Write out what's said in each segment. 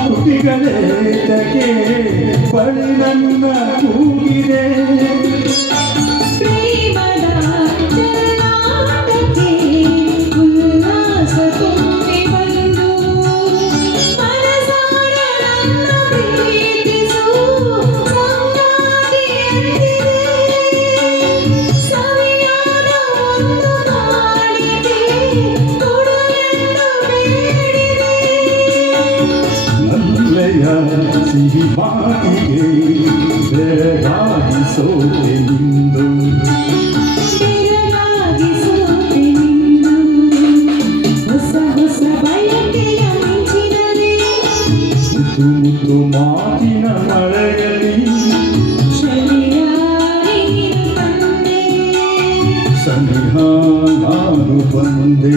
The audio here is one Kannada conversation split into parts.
ತುಟಿಗಳೇತಕ್ಕೆ ಬಳಿ ನನ್ನ ಕೂಗಿದೆ ಸಿಹಿ ಮಾತಿಗೆ ಬೆಳಗಾಗಿ ಸೋತೆ ನಿಂದು ಹೊಸ ಹೊಸ ಬಯಕೆಯ ಮಿಂಚಿನಲ್ಲಿ ಮುದ್ದು ಮುದ್ದು ಮಾತಿನ ಮಳೆಯಲ್ಲಿ ಸನಿಹ ನಾನು ಬಂದೆ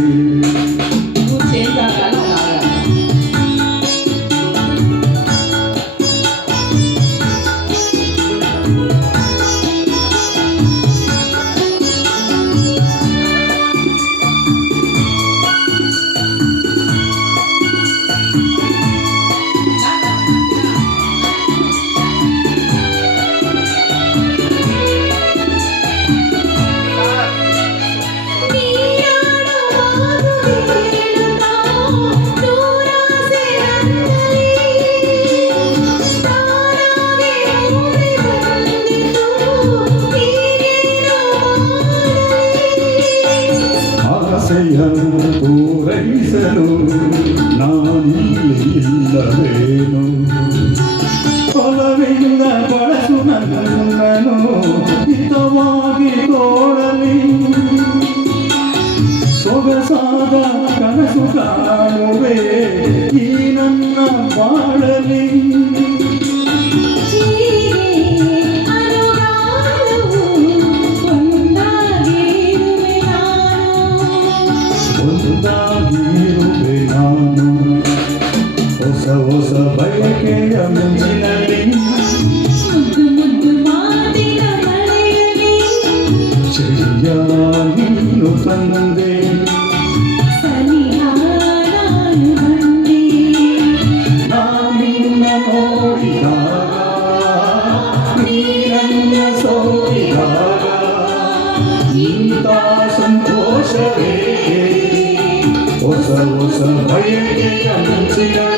ಆಸೆಯ ಪೂರೈಸಲು ನಾನಿಲ್ಲವೇನು ಫಲವಿಂದ ಬಳಸು ನನ್ನನು ಹಿತವಾಗಿ ತೋಡಲಿ ಸೊಗಸಾದ ಕನಸು ಕಾಣುವೆ ಈ ನನ್ನ ಬಾಳಲಿ ಒಂದಾಗಿರುವೆ ನಾನು ಹೊಸ ಹೊಸ ಬಯಕೆಯ ಮಿಂಚಿನಲ್ಲಿ ಚೆಯ್ಯ ನೀನು ತಂದೆ ನಾನಿನ್ನ ನೋಡಿದಾಗ ನೀರನ್ನ ಸೋರಿದಾಗ ಇಂಥ ಸಂತೋಷವೇ ಹೊಸ ಹೊಸ ಬಯಕೆಯ ಮಿಂಚಿನಲ್ಲಿ